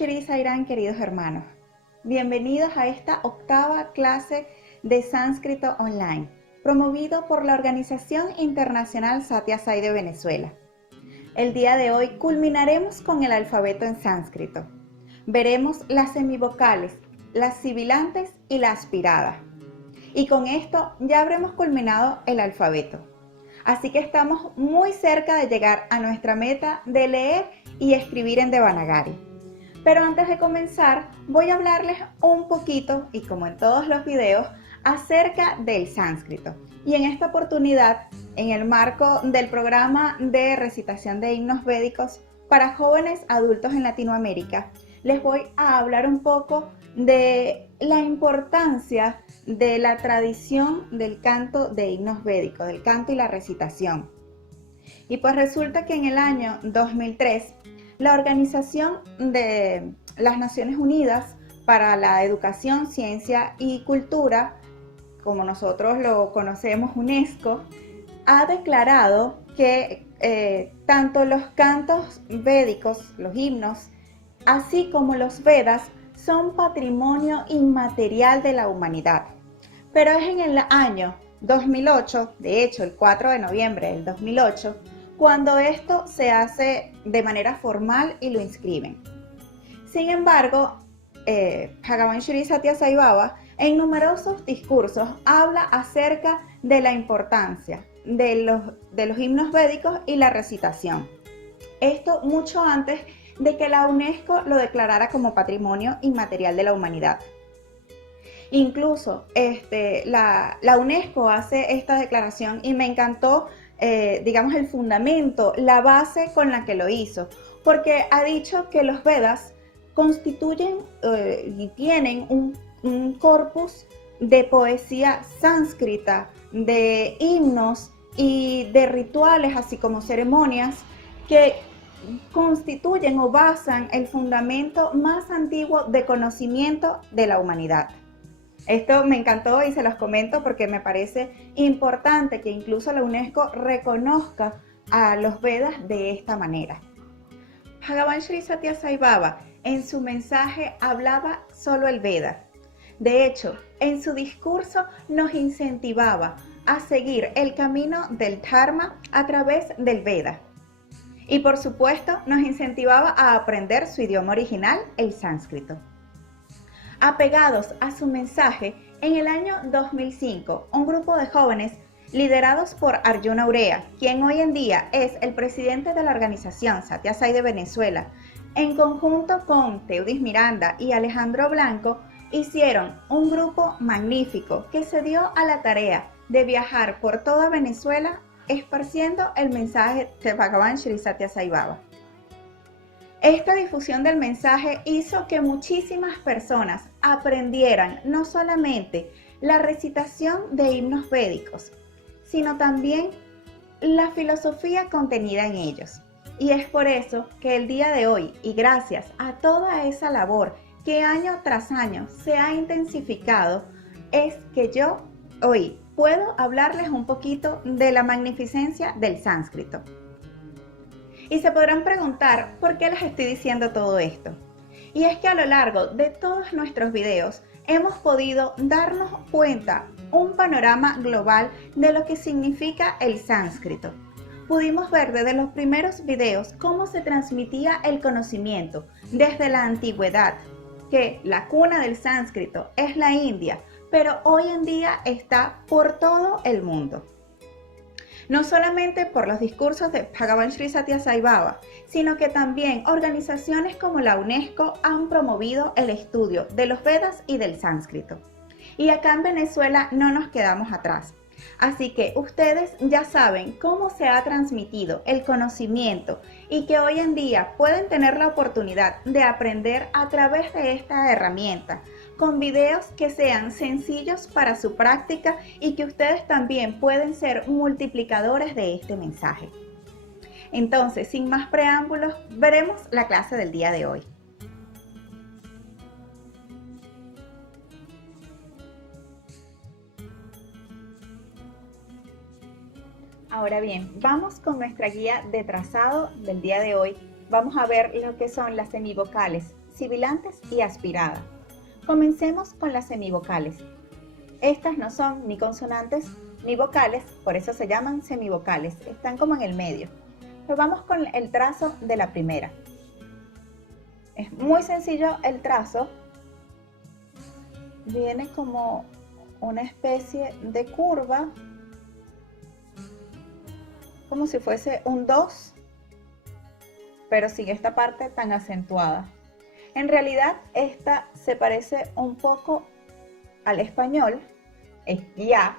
Shri Sairam, queridos hermanos. Bienvenidos a esta octava clase de sánscrito online, promovido por la Organización Internacional Satya Sai de Venezuela. El día de hoy culminaremos con el alfabeto en sánscrito. Veremos las semivocales, las sibilantes y la aspirada. Y con esto ya habremos culminado el alfabeto. Así que estamos muy cerca de llegar a nuestra meta de leer y escribir en Devanagari. Pero antes de comenzar, voy a hablarles un poquito, y como en todos los videos, acerca del sánscrito. Y en esta oportunidad, en el marco del programa de recitación de himnos védicos para jóvenes adultos en Latinoamérica, les voy a hablar un poco de la importancia de la tradición del canto de himnos védicos, del canto y la recitación. Y pues resulta que en el año 2003, la Organización de las Naciones Unidas para la Educación, Ciencia y Cultura, como nosotros lo conocemos, UNESCO, ha declarado que tanto los cantos védicos, los himnos, así como los Vedas, son patrimonio inmaterial de la humanidad. Pero es en el año 2008, de hecho el 4 de noviembre del 2008, cuando esto se hace de manera formal y lo inscriben. Sin embargo, Bhagavan Shri Satya Sai Baba en numerosos discursos habla acerca de la importancia de los himnos védicos y la recitación. Esto mucho antes de que la UNESCO lo declarara como patrimonio inmaterial de la humanidad. Incluso la UNESCO hace esta declaración y me encantó, digamos, el fundamento, la base con la que lo hizo, porque ha dicho que los Vedas constituyen y tienen un corpus de poesía sánscrita, de himnos y de rituales, así como ceremonias, que constituyen o basan el fundamento más antiguo de conocimiento de la humanidad. Esto me encantó y se los comento porque me parece importante que incluso la UNESCO reconozca a los Vedas de esta manera. Bhagavan Shri Satya Sai Baba en su mensaje hablaba solo el Veda. De hecho, en su discurso nos incentivaba a seguir el camino del Dharma a través del Veda. Y por supuesto, nos incentivaba a aprender su idioma original, el sánscrito. Apegados a su mensaje, en el año 2005, un grupo de jóvenes liderados por Arjuna Urea, quien hoy en día es el presidente de la organización Satya Sai de Venezuela, en conjunto con Teudis Miranda y Alejandro Blanco, hicieron un grupo magnífico que se dio a la tarea de viajar por toda Venezuela esparciendo el mensaje de Bhagavan Shri Satya Sai Baba. Esta difusión del mensaje hizo que muchísimas personas aprendieran no solamente la recitación de himnos védicos, sino también la filosofía contenida en ellos. Y es por eso que el día de hoy, y gracias a toda esa labor que año tras año se ha intensificado, es que yo hoy puedo hablarles un poquito de la magnificencia del sánscrito. Y se podrán preguntar por qué les estoy diciendo todo esto. Y es que a lo largo de todos nuestros videos hemos podido darnos cuenta un panorama global de lo que significa el sánscrito. Pudimos ver desde los primeros videos cómo se transmitía el conocimiento desde la antigüedad, que la cuna del sánscrito es la India, pero hoy en día está por todo el mundo. No solamente por los discursos de Bhagavan Shri Satya Sai Baba, sino que también organizaciones como la UNESCO han promovido el estudio de los Vedas y del sánscrito. Y acá en Venezuela no nos quedamos atrás. Así que ustedes ya saben cómo se ha transmitido el conocimiento y que hoy en día pueden tener la oportunidad de aprender a través de esta herramienta, con videos que sean sencillos para su práctica y que ustedes también pueden ser multiplicadores de este mensaje. Entonces, sin más preámbulos, veremos la clase del día de hoy. Ahora bien, vamos con nuestra guía de trazado del día de hoy. Vamos a ver lo que son las semivocales, sibilantes y aspiradas. Comencemos con las semivocales. Estas no son ni consonantes ni vocales, por eso se llaman semivocales, están como en el medio. Pero vamos con el trazo de la primera. Es muy sencillo el trazo, viene como una especie de curva, como si fuese un 2, pero sin esta parte tan acentuada. En realidad esta se parece un poco al español, es ya,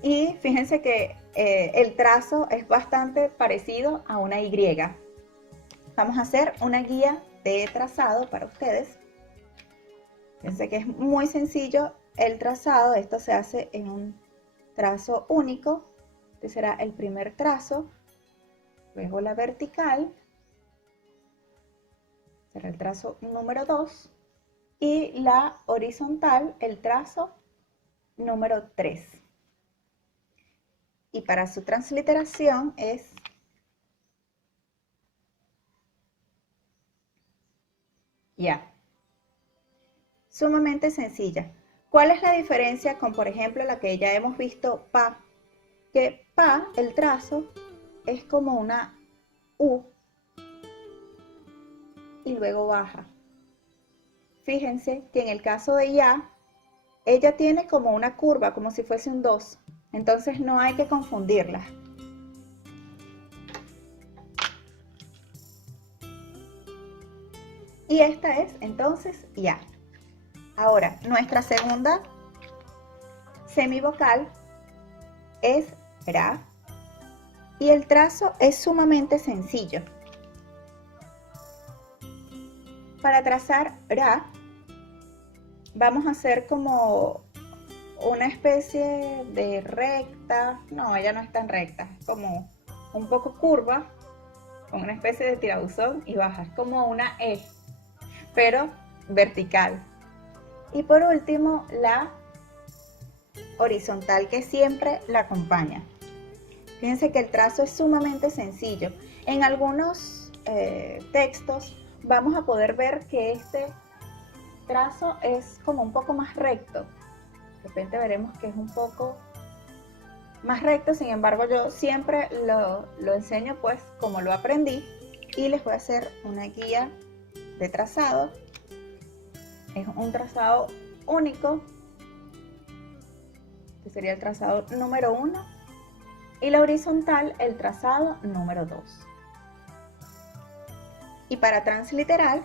y fíjense que el trazo es bastante parecido a una Y. Vamos a hacer una guía de trazado para ustedes. Fíjense que es muy sencillo el trazado, esto se hace en un trazo único. Este será el primer trazo, luego la vertical, será el trazo número 2, y la horizontal, el trazo número 3. Y para su transliteración es ya. Sumamente sencilla. ¿Cuál es la diferencia con, por ejemplo, la que ya hemos visto, pa? Que pa, el trazo, es como una U y luego baja. Fíjense que en el caso de ya, ella tiene como una curva, como si fuese un 2. Entonces no hay que confundirlas. Y esta es entonces ya. Ahora, nuestra segunda semivocal es ra. Y el trazo es sumamente sencillo. Para trazar ra, vamos a hacer como una especie de recta. No, ella no es tan recta, es como un poco curva, con una especie de tirabuzón y baja. Es como una E, pero vertical. Y por último, la horizontal, que siempre la acompaña. Fíjense que el trazo es sumamente sencillo. En algunos textos vamos a poder ver que este trazo es como un poco más recto. De repente veremos que es un poco más recto, sin embargo yo siempre lo enseño pues como lo aprendí, y les voy a hacer una guía de trazado. Es un trazado único, que sería el trazado número 1, y la horizontal el trazado número 2. Y para transliterar,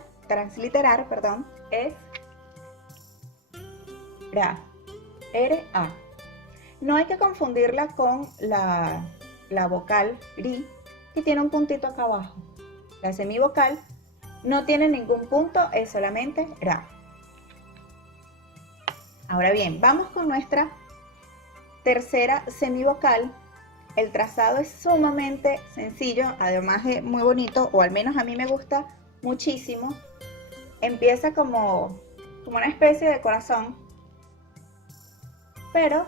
es ra, R-A. No hay que confundirla con la vocal ri, que tiene un puntito acá abajo. La semivocal no tiene ningún punto, es solamente ra. Ahora bien, vamos con nuestra tercera semivocal. El trazado es sumamente sencillo, además de muy bonito, o al menos a mí me gusta muchísimo. Empieza como una especie de corazón, pero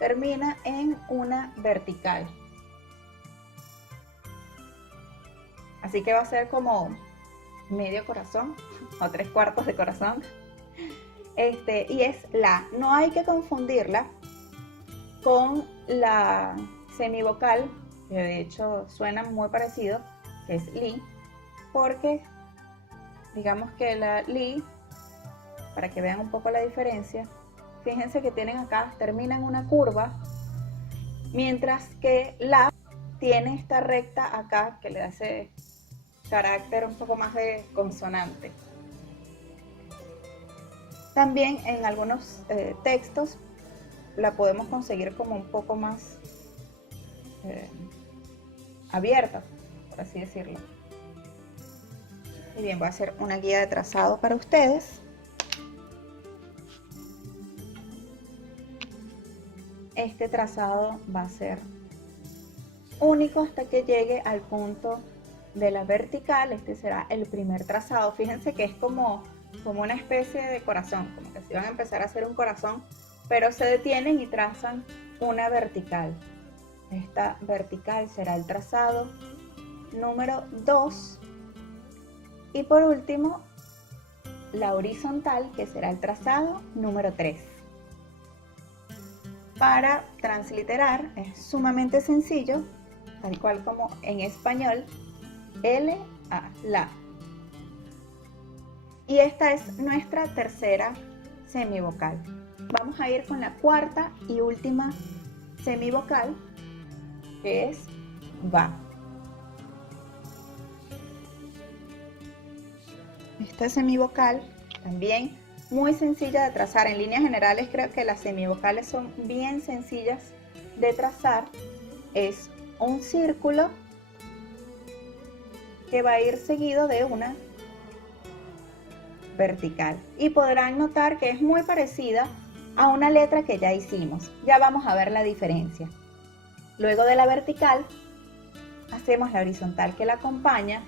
termina en una vertical. Así que va a ser como medio corazón o 3/4 de corazón. Y es la. No hay que confundirla con la semivocal, que de hecho suena muy parecido, que es li, porque digamos que la li, para que vean un poco la diferencia, fíjense que tienen acá, termina en una curva, mientras que la tiene esta recta acá que le da ese carácter un poco más de consonante. También en algunos textos la podemos conseguir como un poco más abierta, por así decirlo. Y bien, voy a hacer una guía de trazado para ustedes. Este trazado va a ser único hasta que llegue al punto de la vertical. Este será el primer trazado. Fíjense que es como una especie de corazón, como que si van a empezar a hacer un corazón, pero se detienen y trazan una vertical. Esta vertical será el trazado número 2. Y por último, la horizontal, que será el trazado número 3. Para transliterar es sumamente sencillo, tal cual como en español, L, A, la. Y esta es nuestra tercera semivocal. Vamos a ir con la cuarta y última semivocal, que es va. Esta semivocal también muy sencilla de trazar. En líneas generales creo que las semivocales son bien sencillas de trazar. Es un círculo que va a ir seguido de una vertical. Y podrán notar que es muy parecida a una letra que ya hicimos. Ya vamos a ver la diferencia. Luego de la vertical, hacemos la horizontal que la acompaña,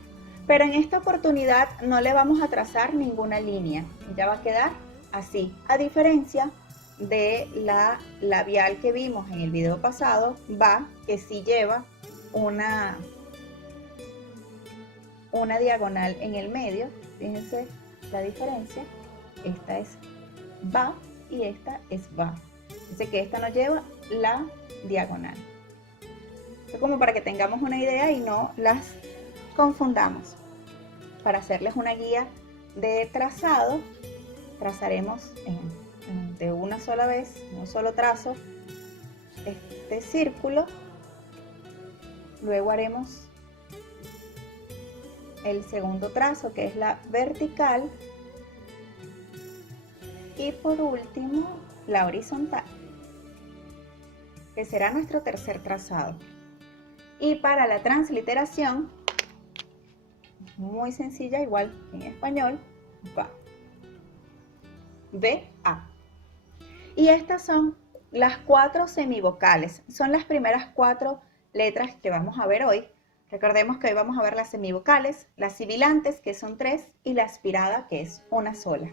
pero en esta oportunidad no le vamos a trazar ninguna línea. Ya va a quedar así, a diferencia de la labial que vimos en el video pasado, va, que sí lleva una diagonal en el medio. Fíjense la diferencia. Esta es va y esta es va. Dice que esta no lleva la diagonal. Esto como para que tengamos una idea y no las confundamos. Para hacerles una guía de trazado, trazaremos de una sola vez, un solo trazo, este círculo. Luego haremos el segundo trazo, que es la vertical, y por último la horizontal, que será nuestro tercer trazado. Y para la transliteración, muy sencilla, igual en español, va, V, A. Y estas son las 4 semivocales, son las primeras 4 letras que vamos a ver hoy. Recordemos que hoy vamos a ver las semivocales, las sibilantes, que son 3, y la aspirada, que es una sola.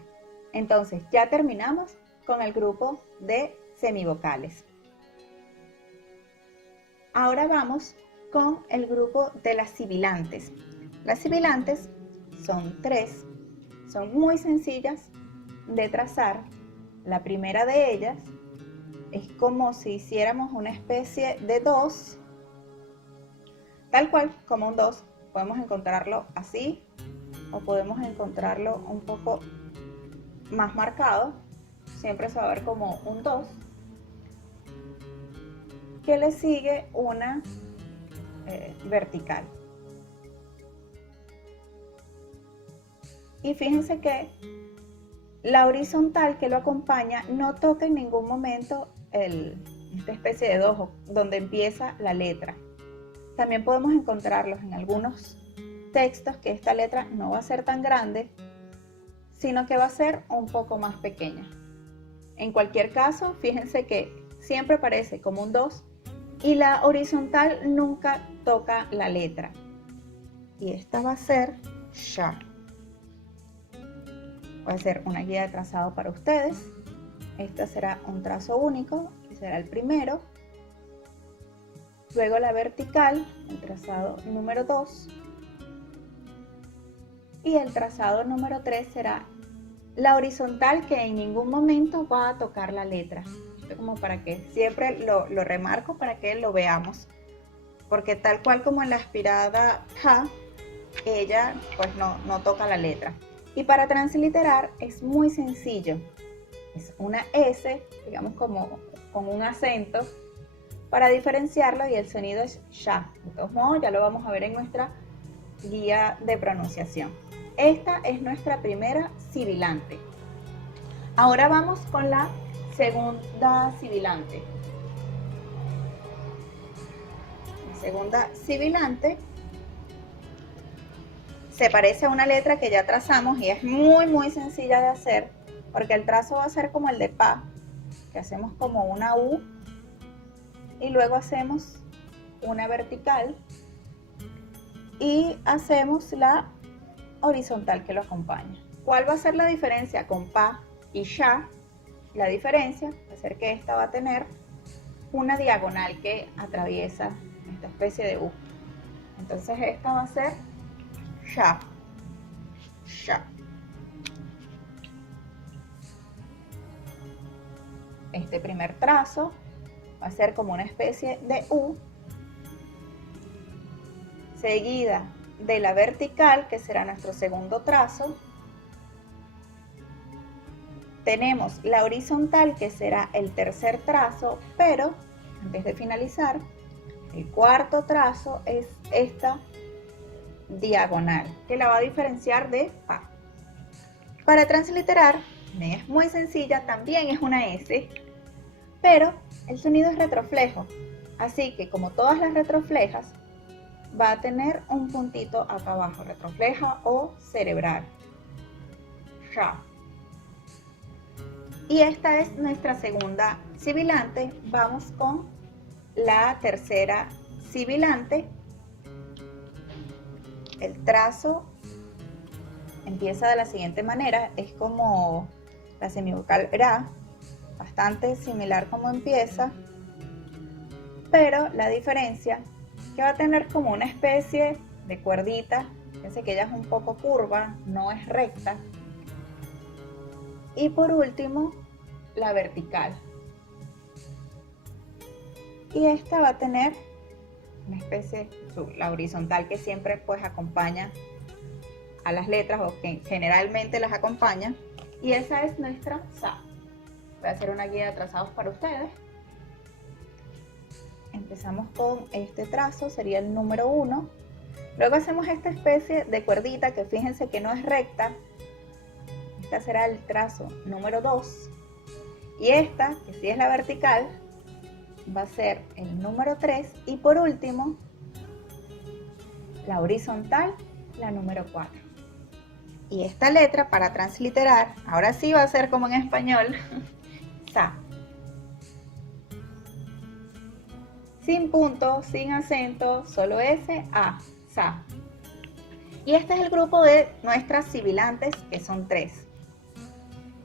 Entonces ya terminamos con el grupo de semivocales. Ahora vamos con el grupo de las sibilantes. Las sibilantes son 3, son muy sencillas de trazar. La primera de ellas es como si hiciéramos una especie de 2, tal cual como un 2. Podemos encontrarlo así o podemos encontrarlo un poco más marcado. Siempre se va a ver como un 2, que le sigue una vertical. Y fíjense que la horizontal que lo acompaña no toca en ningún momento esta especie de 2 donde empieza la letra. También podemos encontrarlos en algunos textos que esta letra no va a ser tan grande, sino que va a ser un poco más pequeña. En cualquier caso, fíjense que siempre parece como un 2 y la horizontal nunca toca la letra. Y esta va a ser sha. Voy a hacer una guía de trazado para ustedes. Esta será un trazo único, que será el primero. Luego la vertical, el trazado número 2. Y el trazado número 3 será la horizontal, que en ningún momento va a tocar la letra. Esto como para que siempre lo remarco para que lo veamos. Porque tal cual como en la aspirada ja, ella pues no toca la letra. Y para transliterar es muy sencillo. Es una S, digamos como con un acento, para diferenciarlo, y el sonido es sha. De todos modos, ya lo vamos a ver en nuestra guía de pronunciación. Esta es nuestra primera sibilante. Ahora vamos con la segunda sibilante. La segunda sibilante se parece a una letra que ya trazamos y es muy sencilla de hacer, porque el trazo va a ser como el de pa, que hacemos como una U y luego hacemos una vertical y hacemos la horizontal que lo acompaña. ¿Cuál va a ser la diferencia con pa y sha? La diferencia va a ser que esta va a tener una diagonal que atraviesa esta especie de U. Entonces esta va a ser sha, sha. este primer trazo va a ser como una especie de U, seguida de la vertical, que será nuestro segundo trazo. Tenemos la horizontal, que será el tercer trazo, pero antes de finalizar, el cuarto trazo es esta diagonal, que la va a diferenciar de fa. Para transliterar, es muy sencilla, también es una S, pero el sonido es retroflejo, así que como todas las retroflejas, va a tener un puntito acá abajo, retrofleja o cerebral. Ra. Y esta es nuestra segunda sibilante. Vamos con la tercera sibilante. El trazo empieza de la siguiente manera, es como la semivocal ra, bastante similar como empieza, pero la diferencia que va a tener como una especie de cuerdita, fíjense que ella es un poco curva, no es recta. Y por último, la vertical. Y esta va a tener una especie, la horizontal, que siempre pues acompaña a las letras, o que generalmente las acompaña. Y esa es nuestra sa. Voy a hacer una guía de trazados para ustedes. Empezamos con este trazo, sería el número 1. Luego hacemos esta especie de cuerdita que fíjense que no es recta. Esta será el trazo número 2. Y esta, que sí es la vertical, va a ser el número 3. Y por último, la horizontal, la número 4. Y esta letra, para transliterar, ahora sí va a ser como en español, sa. Sin punto, sin acento, solo S, A, sa. Y este es el grupo de nuestras sibilantes, que son 3.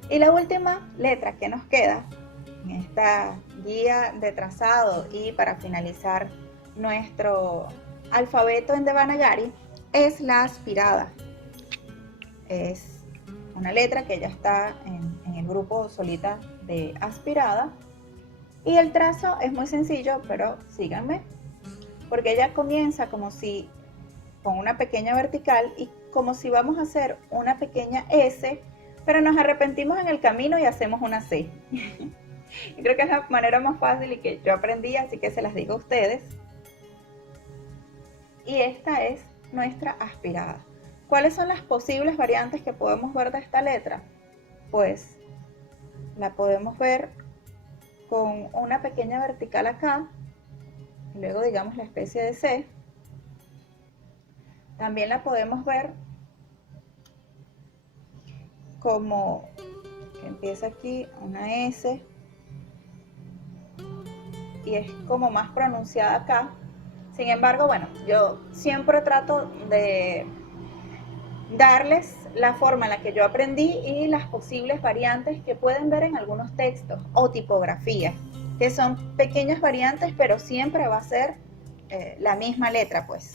Y la última letra que nos queda en esta guía de trazado y para finalizar nuestro alfabeto en Devanagari es la aspirada. Es una letra que ya está en el grupo solita de aspirada. Y el trazo es muy sencillo, pero síganme, porque ella comienza como si con una pequeña vertical y como si vamos a hacer una pequeña S, pero nos arrepentimos en el camino y hacemos una C. Y creo que es la manera más fácil y que yo aprendí, así que se las digo a ustedes. Y esta es nuestra aspirada. ¿Cuáles son las posibles variantes que podemos ver de esta letra? Pues la podemos ver con una pequeña vertical acá, y luego digamos la especie de C. También la podemos ver como que empieza aquí una S y es como más pronunciada acá. Sin embargo, bueno, yo siempre trato de darles la forma en la que yo aprendí y las posibles variantes que pueden ver en algunos textos o tipografías, que son pequeñas variantes, pero siempre va a ser la misma letra, pues.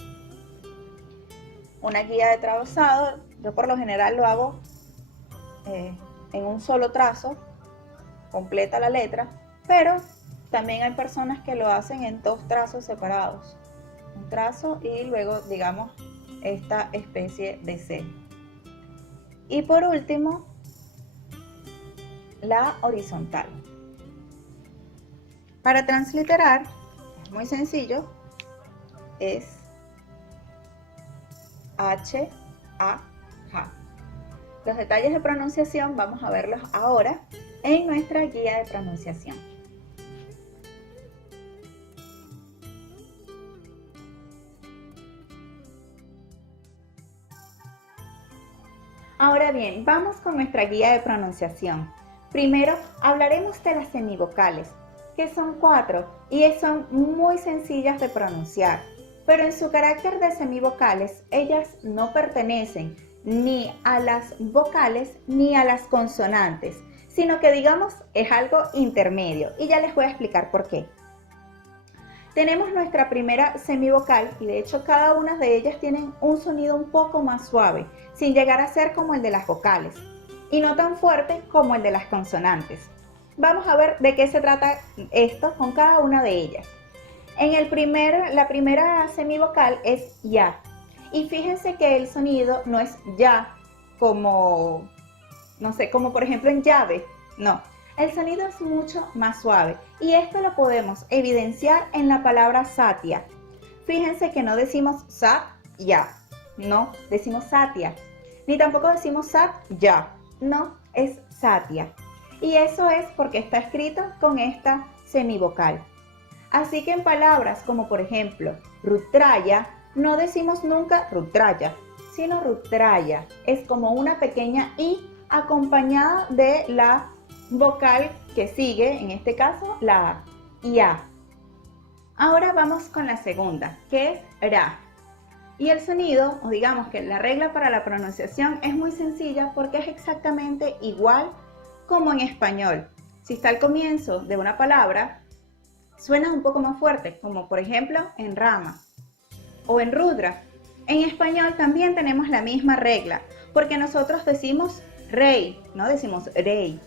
Una guía de trazado, yo por lo general lo hago en un solo trazo, completa la letra, pero también hay personas que lo hacen en 2 trazos separados, un trazo y luego digamos esta especie de C. Y por último, la horizontal. Para transliterar, es muy sencillo, es H, A, J. Los detalles de pronunciación vamos a verlos ahora en nuestra guía de pronunciación. Ahora bien, vamos con nuestra guía de pronunciación. Primero hablaremos de las semivocales, que son 4 y son muy sencillas de pronunciar, pero en su carácter de semivocales, ellas no pertenecen ni a las vocales ni a las consonantes, sino que digamos es algo intermedio y ya les voy a explicar por qué. Tenemos nuestra primera semivocal y de hecho cada una de ellas tienen un sonido un poco más suave, sin llegar a ser como el de las vocales y no tan fuerte como el de las consonantes. vamos a ver de qué se trata esto con cada una de ellas. La primera semivocal es ya. Y fíjense que el sonido no es ya como, no sé, como por ejemplo en llave. No, el sonido es mucho más suave. Y esto lo podemos evidenciar en la palabra satya. Fíjense que no decimos sat ya, no, decimos satya. Ni tampoco decimos sat ya, no, es satya. Y eso es porque está escrito con esta semivocal. Así que en palabras como por ejemplo Rutraya, no decimos nunca Rutraya, sino Rutraya. Es como una pequeña I acompañada de la vocal que sigue, en este caso la IA. Ahora vamos con la segunda, que es Ra. Y el sonido, o digamos que la regla para la pronunciación es muy sencilla porque es exactamente igual como en español. Si está al comienzo de una palabra, suena un poco más fuerte, como por ejemplo en rama o en rudra. En español también tenemos la misma regla, porque nosotros decimos rey, no decimos rey.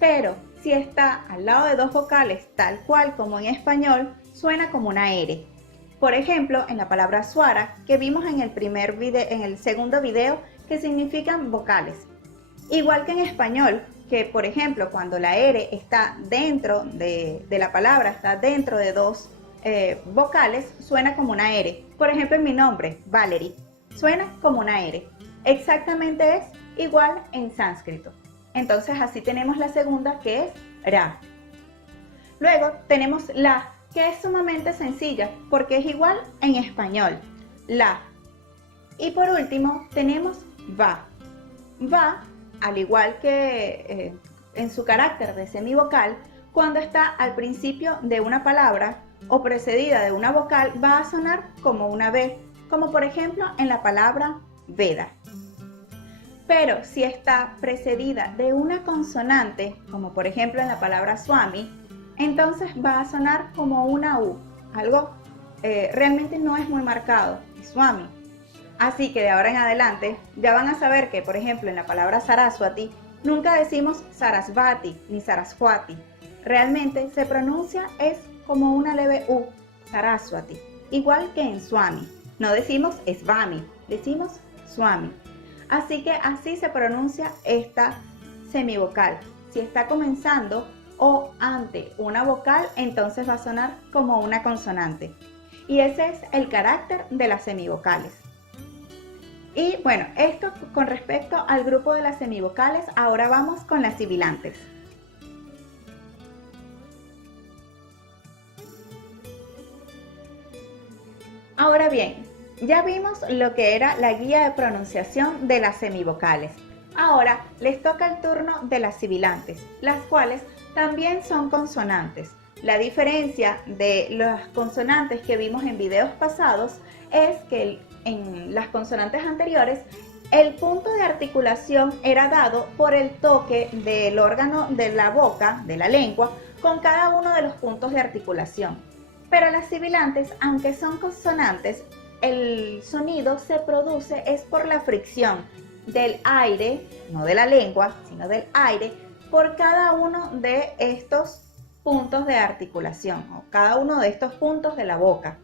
Pero si está al lado de dos vocales, tal cual como en español, suena como una R. Por ejemplo, en la palabra suara, que vimos en el segundo video, que significan vocales. Igual que en español, que por ejemplo cuando la R está dentro de la palabra, está dentro de dos vocales, suena como una R. Por ejemplo en mi nombre, Valerie, suena como una R. Exactamente es igual en sánscrito. Entonces así tenemos la segunda, que es Ra. Luego tenemos La, que es sumamente sencilla porque es igual en español, La. Y por último tenemos Va. Va, al igual que en su carácter de semivocal, cuando está al principio de una palabra o precedida de una vocal, va a sonar como una V, como por ejemplo en la palabra Veda. Pero si está precedida de una consonante, como por ejemplo en la palabra Swami, entonces va a sonar como una U, algo realmente no es muy marcado, Swami. Así que de ahora en adelante ya van a saber que, por ejemplo, en la palabra Saraswati nunca decimos Sarasvati ni Saraswati. Realmente se pronuncia es como una leve U, Saraswati. Igual que en Swami. No decimos Svami, decimos Swami. Así que así se pronuncia esta semivocal. Si está comenzando o ante una vocal, entonces va a sonar como una consonante. Y ese es el carácter de las semivocales. Y bueno, esto con respecto al grupo de las semivocales. Ahora vamos con las sibilantes. Ahora bien, ya vimos lo que era la guía de pronunciación de las semivocales. Ahora les toca el turno de las sibilantes, las cuales también son consonantes. La diferencia de las consonantes que vimos en videos pasados es que en las consonantes anteriores el punto de articulación era dado por el toque del órgano de la boca, de la lengua, con cada uno de los puntos de articulación. Pero las sibilantes, aunque son consonantes, el sonido se produce es por la fricción del aire, no de la lengua, sino del aire, por cada uno de estos puntos de articulación, o cada uno de estos puntos de la boca.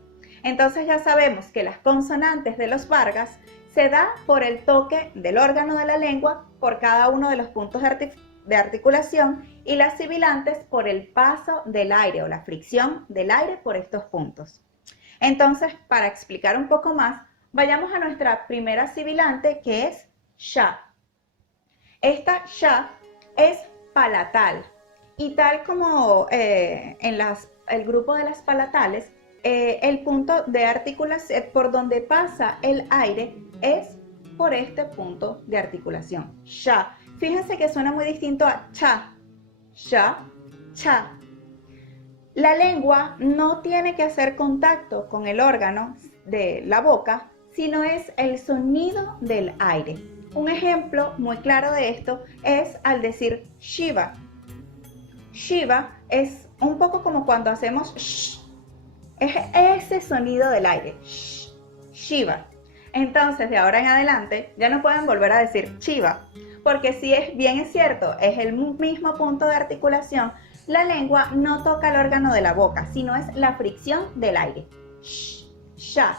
Entonces ya sabemos que las consonantes de los Vargas se da por el toque del órgano de la lengua por cada uno de los puntos de articulación, y las sibilantes por el paso del aire o la fricción del aire por estos puntos. Entonces, para explicar un poco más, vayamos a nuestra primera sibilante, que es sha. Esta sha es palatal, y tal como en el grupo de las palatales, el punto de articulación por donde pasa el aire es por este punto de articulación, sha. Fíjense que suena muy distinto a cha, sha, cha. La lengua no tiene que hacer contacto con el órgano de la boca, sino es el sonido del aire. Un ejemplo muy claro de esto es al decir Shiva. Shiva es un poco como cuando hacemos shh, es ese sonido del aire, shh, Shiva. Entonces, de ahora en adelante, ya no pueden volver a decir Shiva, porque si es bien es cierto, es el mismo punto de articulación, la lengua no toca el órgano de la boca, sino es la fricción del aire. Sh, sha.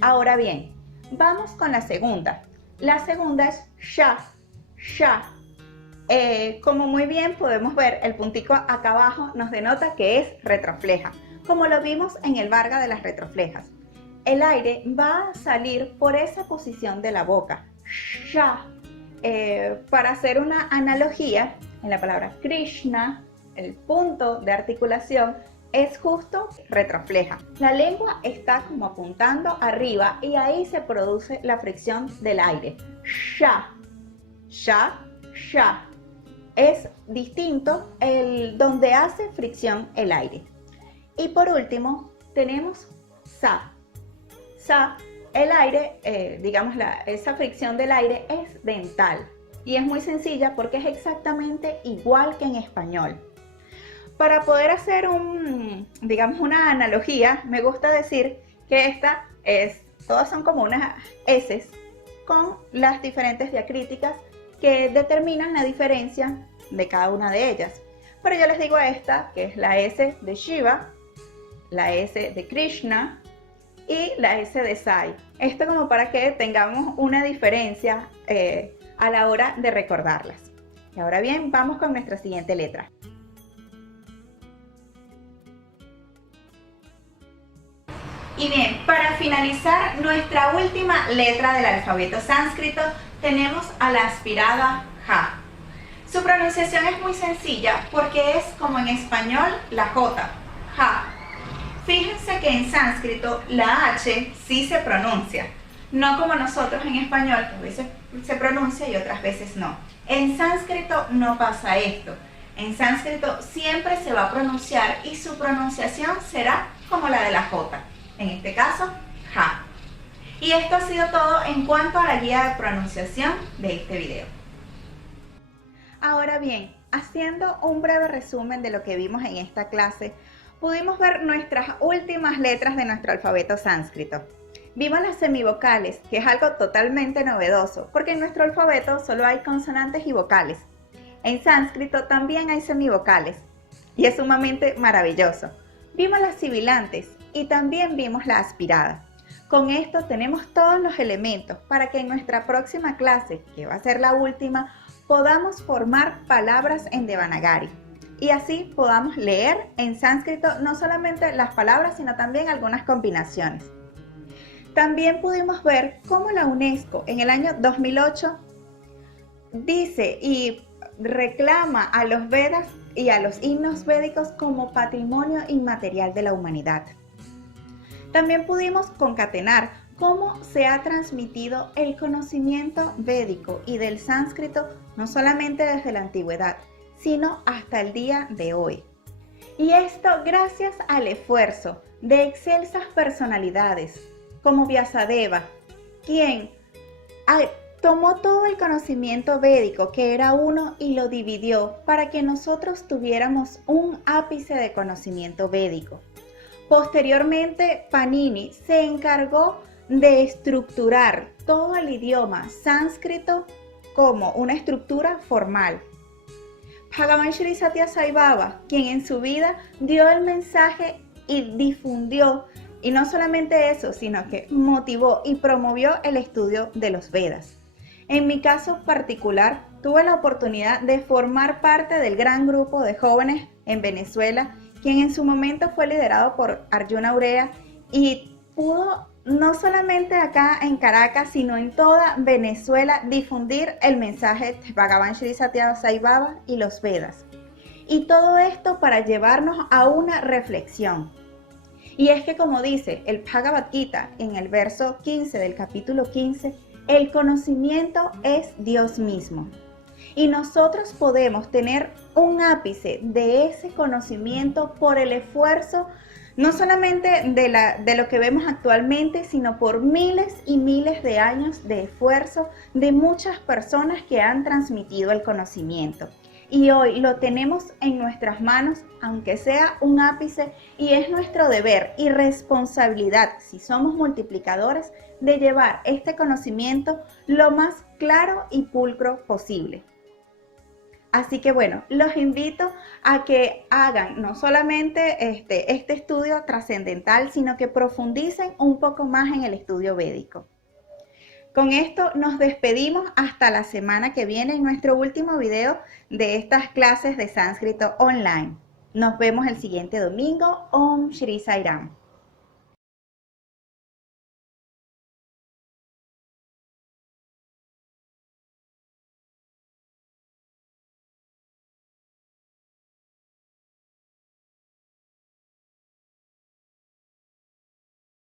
Ahora bien, vamos con la segunda. La segunda es sha, sha. Como muy bien podemos ver, el puntico acá abajo nos denota que es retrofleja, como lo vimos en el Varga de las retroflejas. El aire va a salir por esa posición de la boca, sha. Para hacer una analogía, en la palabra Krishna, el punto de articulación es justo retrofleja. La lengua está como apuntando arriba y ahí se produce la fricción del aire. Sha, sha, sha. Es distinto el donde hace fricción el aire. Y por último tenemos sa. Sa, el aire, digamos esa fricción del aire es dental y es muy sencilla porque es exactamente igual que en español. Para poder hacer digamos una analogía, me gusta decir que todas son como unas S con las diferentes diacríticas que determinan la diferencia de cada una de ellas. Pero yo les digo esta, que es la S de Shiva, la S de Krishna y la S de Sai. Esto como para que tengamos una diferencia a la hora de recordarlas. Y ahora bien, vamos con nuestra siguiente letra. Y bien, para finalizar nuestra última letra del alfabeto sánscrito, tenemos a la aspirada Ja. Su pronunciación es muy sencilla porque es como en español la J, Ja. Fíjense que en sánscrito la H sí se pronuncia, no como nosotros en español, que a veces se pronuncia y otras veces no. En sánscrito no pasa esto. En sánscrito siempre se va a pronunciar y su pronunciación será como la de la J. En este caso, Ja. Y esto ha sido todo en cuanto a la guía de pronunciación de este video. Ahora bien, haciendo un breve resumen de lo que vimos en esta clase, pudimos ver nuestras últimas letras de nuestro alfabeto sánscrito. Vimos las semivocales, que es algo totalmente novedoso, porque en nuestro alfabeto solo hay consonantes y vocales. En sánscrito también hay semivocales, y es sumamente maravilloso. Vimos las sibilantes y también vimos la aspirada. Con esto tenemos todos los elementos para que en nuestra próxima clase, que va a ser la última, podamos formar palabras en Devanagari y así podamos leer en sánscrito no solamente las palabras, sino también algunas combinaciones. También pudimos ver cómo la UNESCO en el año 2008 dice y reclama a los Vedas y a los himnos védicos como patrimonio inmaterial de la humanidad. También pudimos concatenar cómo se ha transmitido el conocimiento védico y del sánscrito no solamente desde la antigüedad, sino hasta el día de hoy. Y esto gracias al esfuerzo de excelsas personalidades como Vyasadeva, quien tomó todo el conocimiento védico que era uno y lo dividió para que nosotros tuviéramos un ápice de conocimiento védico. Posteriormente, Panini se encargó de estructurar todo el idioma sánscrito como una estructura formal. Bhagavan Shri Satya Sai Baba, quien en su vida dio el mensaje y difundió, y no solamente eso, sino que motivó y promovió el estudio de los Vedas. En mi caso particular, tuve la oportunidad de formar parte del gran grupo de jóvenes en Venezuela, quien en su momento fue liderado por Arjuna Urea y pudo no solamente acá en Caracas, sino en toda Venezuela difundir el mensaje de Bhagavan Shri Satya Sai Baba y los Vedas. Y todo esto para llevarnos a una reflexión. Y es que como dice el Bhagavad Gita en el verso 15 del capítulo 15, el conocimiento es Dios mismo. Y nosotros podemos tener un ápice de ese conocimiento por el esfuerzo, no solamente de lo que vemos actualmente, sino por miles y miles de años de esfuerzo de muchas personas que han transmitido el conocimiento. y hoy lo tenemos en nuestras manos, aunque sea un ápice, y es nuestro deber y responsabilidad, si somos multiplicadores, de llevar este conocimiento lo más claro y pulcro posible. Así que bueno, los invito a que hagan no solamente este estudio trascendental, sino que profundicen un poco más en el estudio védico. Con esto nos despedimos hasta la semana que viene en nuestro último video de estas clases de sánscrito online. Nos vemos el siguiente domingo. Om Shri Sai Ram.